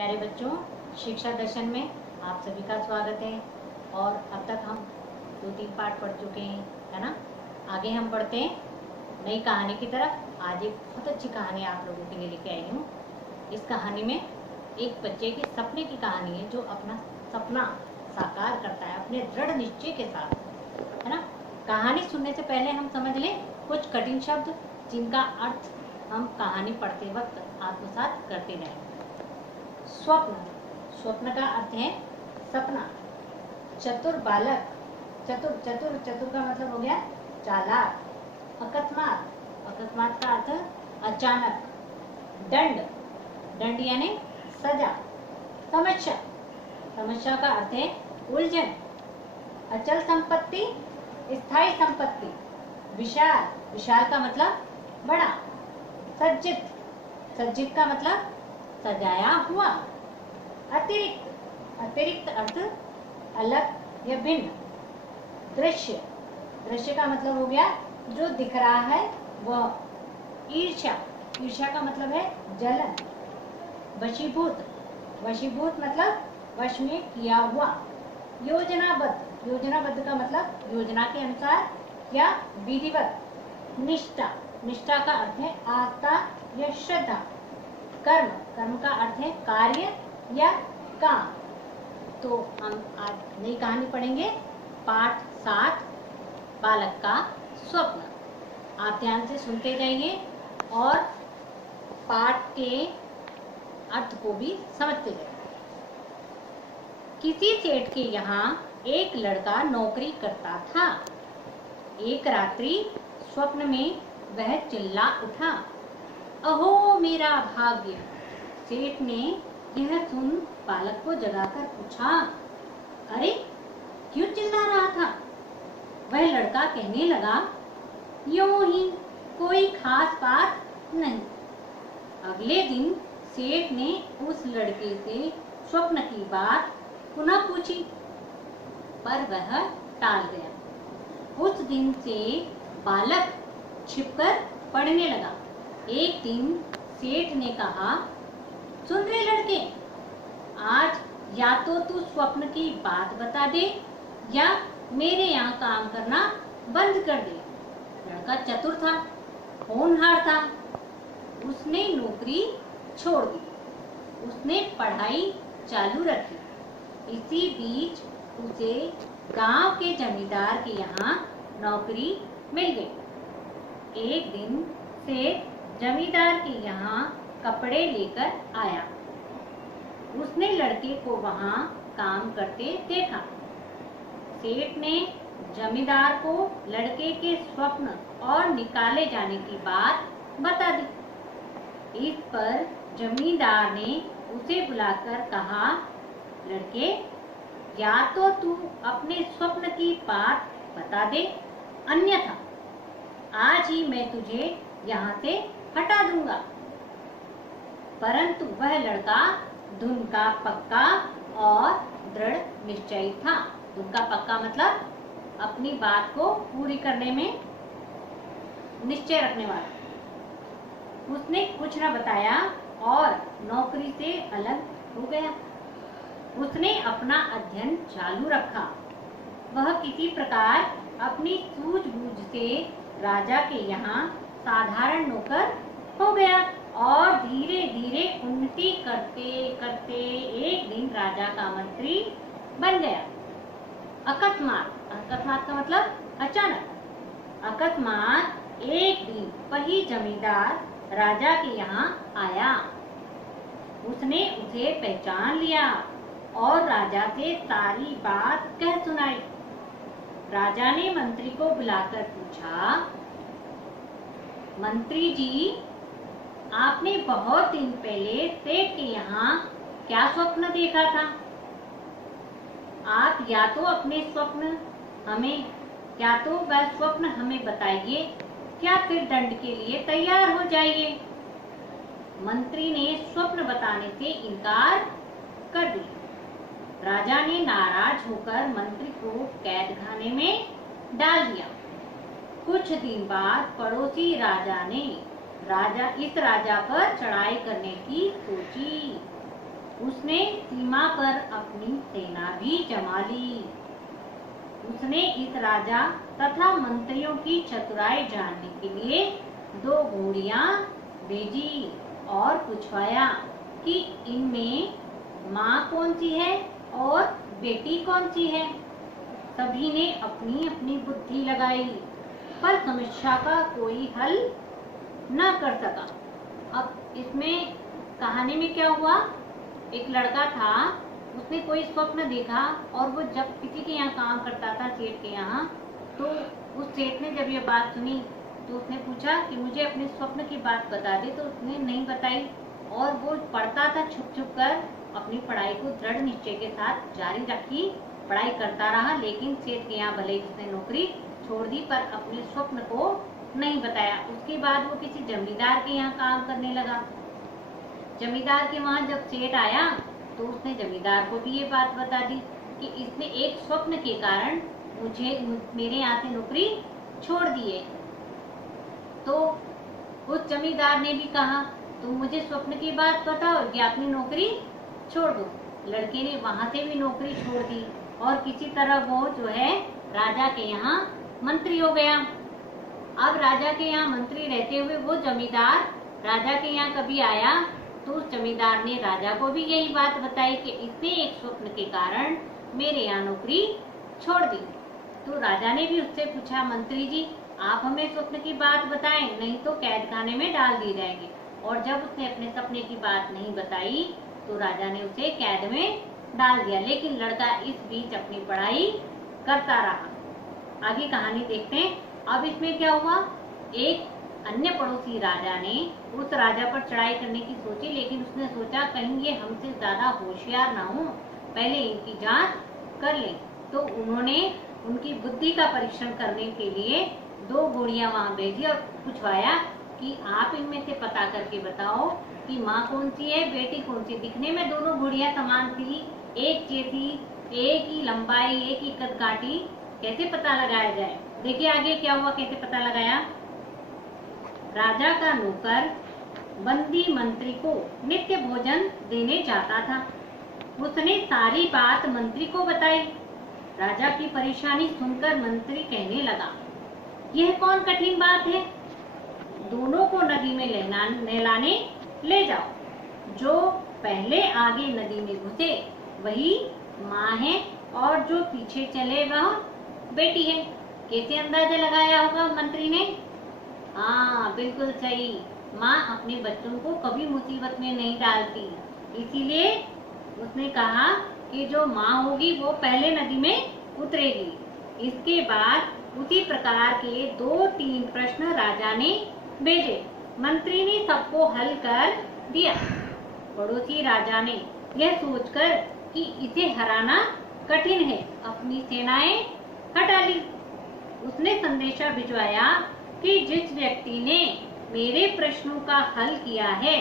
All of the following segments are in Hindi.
प्यारे बच्चों, शिक्षा दर्शन में आप सभी का स्वागत है। और अब तक हम 2-3 पाठ पढ़ चुके हैं, है ना। आगे हम बढ़ते हैं नई कहानी की तरफ। आज एक बहुत अच्छी कहानी आप लोगों के लिए लेके आई हूँ। इस कहानी में एक बच्चे के सपने की कहानी है, जो अपना सपना साकार करता है अपने दृढ़ निश्चय के साथ, है ना। कहानी सुनने से पहले हम समझ लें कुछ कठिन शब्द, जिनका अर्थ हम कहानी पढ़ते वक्त आत्मसात करते रहें। स्वप्न, स्वप्न का अर्थ है सपना। चतुर बालक, चतुर चतुर चतुर का मतलब हो गया चालाक। अकस्मात, अकस्मात का अर्थ अचानक। दंड, दंड यानी सजा। समस्या, समस्या का अर्थ है उलझन। अचल संपत्ति, स्थायी संपत्ति। विशाल, विशाल का मतलब बड़ा। सज्जित, सज्जित का मतलब सजाया हुआ। अतिरिक्त, अतिरिक्त अर्थ अलग या भिन्न। दृश्य, दृश्य का मतलब हो गया जो दिख रहा है वह। ईर्ष्या, ईर्ष्या का मतलब है जलन। वशीभूत, वशीभूत मतलब वश में किया हुआ। योजनाबद्ध, योजनाबद्ध का मतलब योजना के अनुसार या विधिवत। निष्ठा, निष्ठा का अर्थ है आस्था या श्रद्धा। कर्म, कर्म का अर्थ है कार्य या काम। तो हम आज नई कहानी पढ़ेंगे, पाठ 7, बालक का स्वप्न। आप ध्यान से सुनते जाइए और पाठ के अर्थ को भी समझते जाइए। किसी सेठ के यहाँ एक लड़का नौकरी करता था। एक रात्रि स्वप्न में वह चिल्ला उठा, अहो मेरा भाग्य। सेठ ने यह सुन बालक को जगाकर पूछा, अरे क्यों चिल्ला रहा था? वह लड़का कहने लगा, यूं ही, कोई खास बात नहीं। अगले दिन सेठ ने उस लड़के से स्वप्न की बात पुनः पूछी, पर वह टाल गया। उस दिन से बालक छिपकर पढ़ने लगा। एक दिन सेठ ने कहा, सुन रे लड़के, आज या तो तू स्वप्न की बात बता दे या मेरे यहाँ काम करना बंद कर दे। लड़का चतुर था, होनहार था। उसने नौकरी छोड़ दी। उसने पढ़ाई चालू रखी। इसी बीच उसे गांव के जमींदार के यहाँ नौकरी मिल गई। एक दिन से जमींदार के यहाँ कपड़े लेकर आया। उसने लड़के को वहाँ काम करते देखा। सेठ ने जमींदार को लड़के के स्वप्न और निकाले जाने की बात बता दी। इस पर जमींदार ने उसे बुलाकर कहा, लड़के, या तो तू अपने स्वप्न की बात बता दे, अन्यथा आज ही मैं तुझे यहाँ से हटा दूंगा। परंतु वह लड़का धुन का पक्का और दृढ़ निश्चयी था। धुन का पक्का मतलब अपनी बात को पूरी करने में निश्चय रखने वाला। उसने कुछ न बताया और नौकरी से अलग हो गया। उसने अपना अध्ययन चालू रखा। वह किसी प्रकार अपनी सूझबूझ से राजा के यहाँ साधारण नौकर हो गया और धीरे धीरे उन्नति करते करते एक दिन राजा का मंत्री बन गया। अकस्मात, अकस्मात का मतलब अचानक। अकस्मात एक दिन वही जमींदार राजा के यहाँ आया। उसने उसे पहचान लिया और राजा से सारी बात कह सुनाई। राजा ने मंत्री को बुलाकर पूछा, मंत्री जी, आपने बहुत दिन पहले सेठ के यहाँ क्या स्वप्न देखा था? आप या तो अपने स्वप्न हमें, या तो वह स्वप्न हमें बताइए, या फिर दंड के लिए तैयार हो जाइए। मंत्री ने स्वप्न बताने से इनकार कर दिया। राजा ने नाराज होकर मंत्री को कैदखाने में डाल दिया। कुछ दिन बाद पड़ोसी राजा ने इस राजा पर चढ़ाई करने की सोची। उसने सीमा पर अपनी सेना भी जमा ली। उसने इस राजा तथा मंत्रियों की चतुराई जानने के लिए 2 घोड़ियां भेजी और पूछवाया कि इनमें माँ कौन सी है और बेटी कौन सी है। सभी ने अपनी अपनी बुद्धि लगाई, पर समस्या का कोई हल न कर सका। अब इसमें कहानी में क्या हुआ, एक लड़का था, उसने कोई स्वप्न देखा और वो जब किसी के यहाँ काम करता था, सेठ के यहाँ, तो उस सेठ ने जब ये बात सुनी तो उसने पूछा कि मुझे अपने स्वप्न की बात बता दे, तो उसने नहीं बताई और वो पढ़ता था छुप छुप कर, अपनी पढ़ाई को दृढ़ निश्चय के साथ जारी रखी, पढ़ाई करता रहा। लेकिन सेठ के यहाँ भले ही उसने नौकरी छोड़ दी पर अपने स्वप्न को नहीं बताया। उसके बाद वो किसी जमींदार के यहाँ काम करने लगा। जमींदार के वहाँ जब सेठ आया तो उसने जमींदार को भी ये बात बता दी कि इसने एक स्वप्न के कारण मेरे यहाँ से नौकरी छोड़ दी है। तो उस जमींदार ने भी कहा तुम मुझे स्वप्न की बात बताओ या अपनी नौकरी छोड़ दो। लड़के ने वहां से भी नौकरी छोड़ दी और किसी तरह वो जो है राजा के यहाँ मंत्री हो गया। अब राजा के यहाँ मंत्री रहते हुए वो जमींदार राजा के यहाँ कभी आया तो उस जमींदार ने राजा को भी यही बात बताई कि इसने एक स्वप्न के कारण मेरे यहाँ नौकरी छोड़ दी। तो राजा ने भी उससे पूछा, मंत्री जी आप हमें स्वप्न की बात बताएं, नहीं तो कैद खाने में डाल दिए जाएंगे। और जब उसने अपने सपने की बात नहीं बताई तो राजा ने उसे कैद में डाल दिया। लेकिन लड़का इस बीच अपनी पढ़ाई करता रहा। आगे कहानी देखते हैं। अब इसमें क्या हुआ, एक अन्य पड़ोसी राजा ने उस राजा पर चढ़ाई करने की सोची, लेकिन उसने सोचा कहीं ये हमसे ज्यादा होशियार ना हो, पहले इनकी जांच कर लें। तो उन्होंने उनकी बुद्धि का परीक्षण करने के लिए 2 घोड़ियां वहां भेजी और पूछवाया कि आप इनमें से पता करके बताओ कि माँ कौन सी है, बेटी कौन सी। दिखने में दोनों घोड़ियां समान थी, एक जैसी, एक ही लंबाई, एक ही कद काठी, कैसे पता लगाया जाए। देखिए आगे क्या हुआ, कैसे पता लगाया। राजा का नौकर बंदी मंत्री को नित्य भोजन देने जाता था। उसने सारी बात मंत्री को बताई। राजा की परेशानी सुनकर मंत्री कहने लगा, यह कौन कठिन बात है, दोनों को नदी में नहलाने ले जाओ। जो पहले आगे नदी में घुसे वही माँ है और जो पीछे चले वह बेटी है। कैसे अंदाजा लगाया होगा मंत्री ने? हाँ बिल्कुल सही, माँ अपने बच्चों को कभी मुसीबत में नहीं डालती, इसीलिए उसने कहा कि जो माँ होगी वो पहले नदी में उतरेगी। इसके बाद उसी प्रकार के 2-3 प्रश्न राजा ने भेजे। मंत्री ने सबको हल कर दिया। पड़ोसी राजा ने यह सोचकर कि इसे हराना कठिन है, अपनी सेनाएं हटा ली। उसने संदेशा भिजवाया कि जिस व्यक्ति ने मेरे प्रश्नों का हल किया है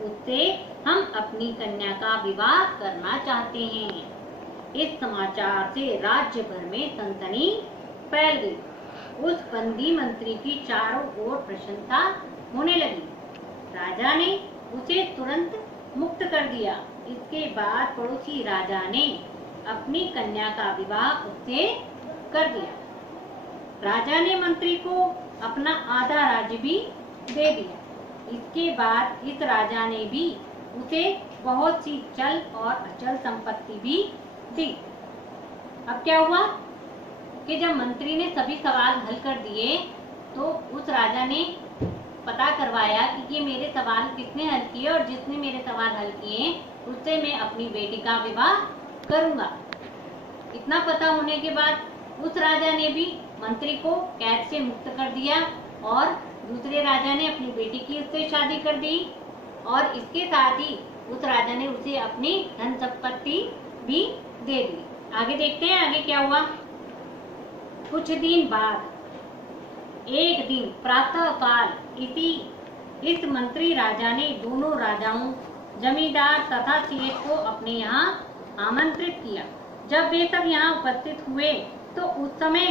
उससे हम अपनी कन्या का विवाह करना चाहते हैं। इस समाचार से राज्य भर में सनसनी फैल गई। उस बंदी मंत्री की चारों ओर प्रशंसा होने लगी। राजा ने उसे तुरंत मुक्त कर दिया। इसके बाद पड़ोसी राजा ने अपनी कन्या का विवाह उससे कर दिया। राजा ने मंत्री को अपना आधा राज्य भी दे दिया। इसके बाद इस राजा ने भी उसे बहुत सी चल और अचल संपत्ति भी दी। अब क्या हुआ कि जब मंत्री ने सभी सवाल हल कर दिए तो उस राजा ने पता करवाया कि ये मेरे सवाल किसने हल किए और जिसने मेरे सवाल हल किए उससे मैं अपनी बेटी का विवाह करूंगा। इतना पता होने के बाद उस राजा ने भी मंत्री को कैद से मुक्त कर दिया और दूसरे राजा ने अपनी बेटी की उससे शादी कर दी और इसके साथ ही उस राजा ने उसे अपनी धन संपत्ति भी दे दी। आगे देखते हैं आगे क्या हुआ। कुछ दिन बाद एक दिन प्रातः काल इस मंत्री राजा ने दोनों राजाओं जमींदार तथा सेठ को अपने यहाँ आमंत्रित किया। जब वे सब यहाँ उपस्थित हुए तो उस समय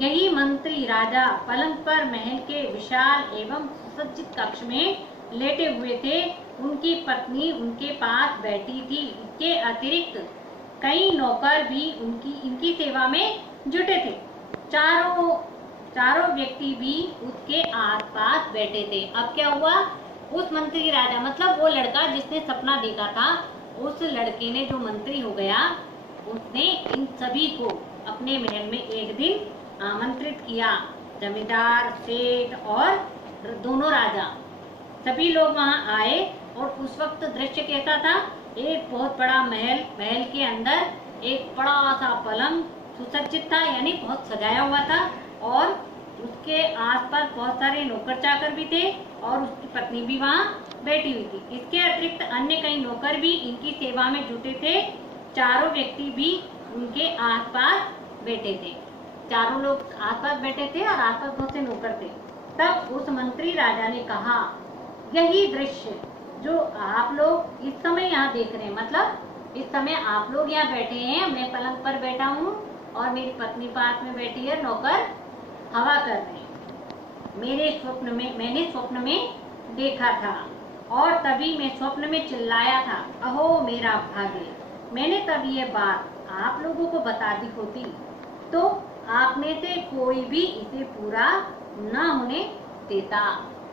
यही मंत्री राजा पलंग पर महल के विशाल एवं सुसज्जित कक्ष में लेटे हुए थे। उनकी पत्नी उनके पास बैठी थी। इसके अतिरिक्त कई नौकर भी इनकी सेवा में जुटे थे। चारों व्यक्ति भी उसके आसपास बैठे थे। अब क्या हुआ, उस मंत्री राजा मतलब वो लड़का जिसने सपना देखा था, उस लड़के ने जो मंत्री हो गया, उसने इन सभी को अपने महल में एक दिन आमंत्रित किया। जमींदार, सेठ और दोनों राजा, सभी लोग वहां आए। और उस वक्त दृश्य कैसा था, एक बहुत बड़ा महल के अंदर एक बड़ा सा पलंग सुसज्जित था, यानी बहुत सजाया हुआ था, और उसके आसपास बहुत सारे नौकर चाकर भी थे और उसकी पत्नी भी वहां बैठी हुई थी। इसके अतिरिक्त अन्य कई नौकर भी इनकी सेवा में जुटे थे। चारों व्यक्ति भी उनके आसपास बैठे थे। चारों लोग आसपास बैठे थे और आसपास बहुत से नौकर थे। तब उस मंत्री राजा ने कहा, यही दृश्य जो आप लोग इस समय यहाँ देख रहे हैं, मतलब इस समय आप लोग यहाँ बैठे हैं, मैं पलंग पर बैठा हूँ और मेरी पत्नी पास में बैठी है, नौकर हवा कर रहे हैं। मैंने स्वप्न में देखा था और तभी मैं स्वप्न में चिल्लाया था, अहो मेरा भाग्य। मैंने तब ये बात आप लोगों को बता दी होती तो आप में से कोई भी इसे पूरा न होने देता,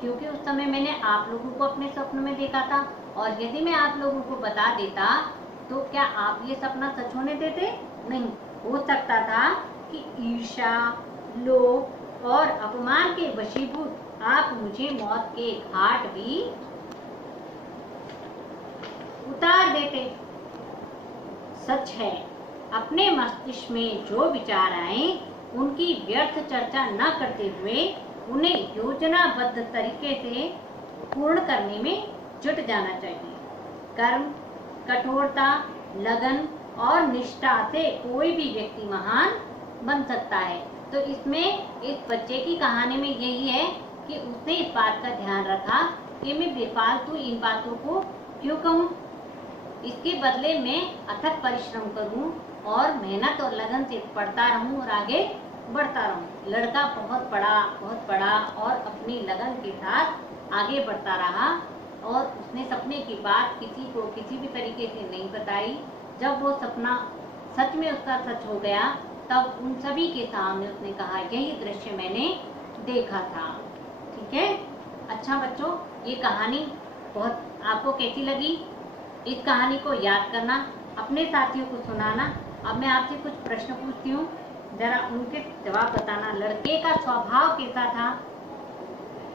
क्योंकि उस समय मैंने आप लोगों को अपने स्वप्न में देखा था, और यदि मैं आप लोगों को बता देता तो क्या आप ये सपना सच होने देते? नहीं। हो सकता था कि ईर्ष्या, लोभ और अपमान के वशीभूत आप मुझे मौत के घाट भी उतार देते। सच है, अपने मस्तिष्क में जो विचार आए उनकी व्यर्थ चर्चा न करते हुए उन्हें योजनाबद्ध तरीके से पूर्ण करने में जुट जाना चाहिए। कर्म, कठोरता, लगन और निष्ठा से कोई भी व्यक्ति महान बन सकता है। तो इसमें इस बच्चे की कहानी में यही है कि उसने इस बात का ध्यान रखा कि मैं बेफालतू इन बातों को क्यों कहूँ, इसके बदले में अथक परिश्रम करूं और मेहनत और लगन से पढ़ता रहूं और आगे बढ़ता रहूं। लड़का बहुत पढ़ा और अपनी लगन के साथ आगे बढ़ता रहा और उसने सपने की बात किसी को किसी भी तरीके से नहीं बताई। जब वो सपना सच में उसका सच हो गया तब उन सभी के सामने उसने कहा, यही दृश्य मैंने देखा था। ठीक है, अच्छा बच्चों, ये कहानी बहुत आपको कैसी लगी? इस कहानी को याद करना, अपने साथियों को सुनाना। अब मैं आपसे कुछ प्रश्न पूछती हूँ, जरा उनके जवाब बताना। लड़के का स्वभाव कैसा था?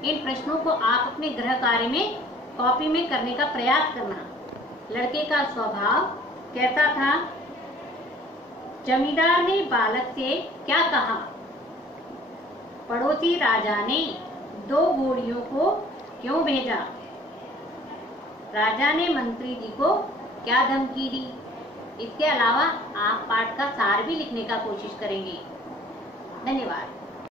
इन प्रश्नों को आप अपने गृह कार्य में कॉपी में करने का प्रयास करना। लड़के का स्वभाव कैसा था? जमींदार ने बालक से क्या कहा? पड़ोसी राजा ने 2 घोड़ियों को क्यों भेजा? राजा ने मंत्री जी को क्या धमकी दी? इसके अलावा आप पाठ का सार भी लिखने का कोशिश करेंगे। धन्यवाद।